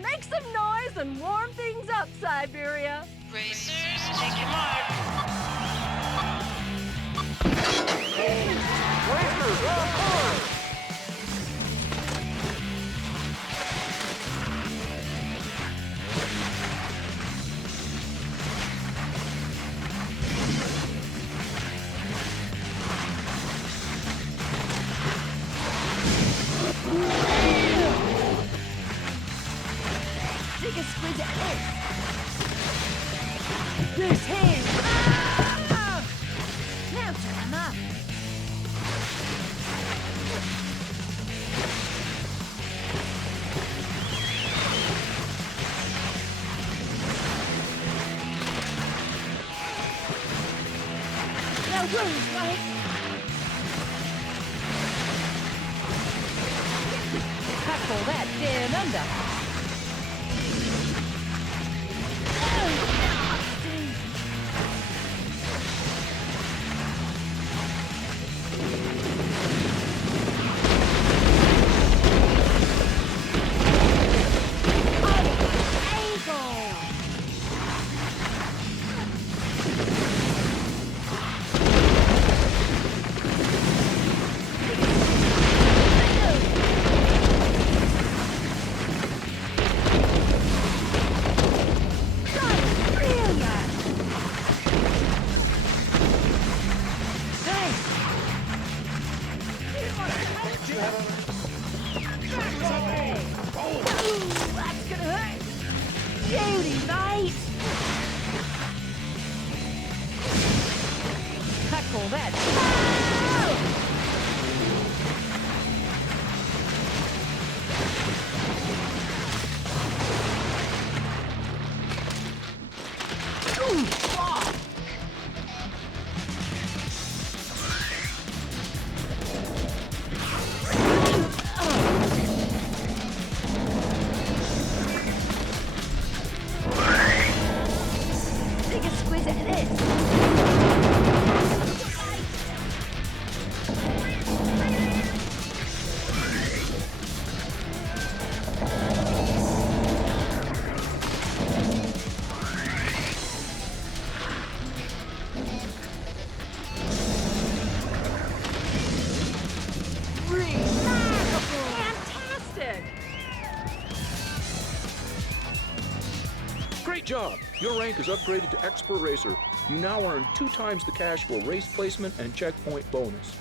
make some noise and warm things up, Siberia. Racers, take your mark. Racers on board! Take a squeeze at this. Loose hands. Ah! Now turn them up. Now run, right? Tackle that down under. That's gonna hurt! Beauty, mate! Tackle that! Take a squeeze at this! Fantastic! Great job! Your rank is upgraded to Expert Racer. You now earn 2 times the cash for race placement and checkpoint bonus.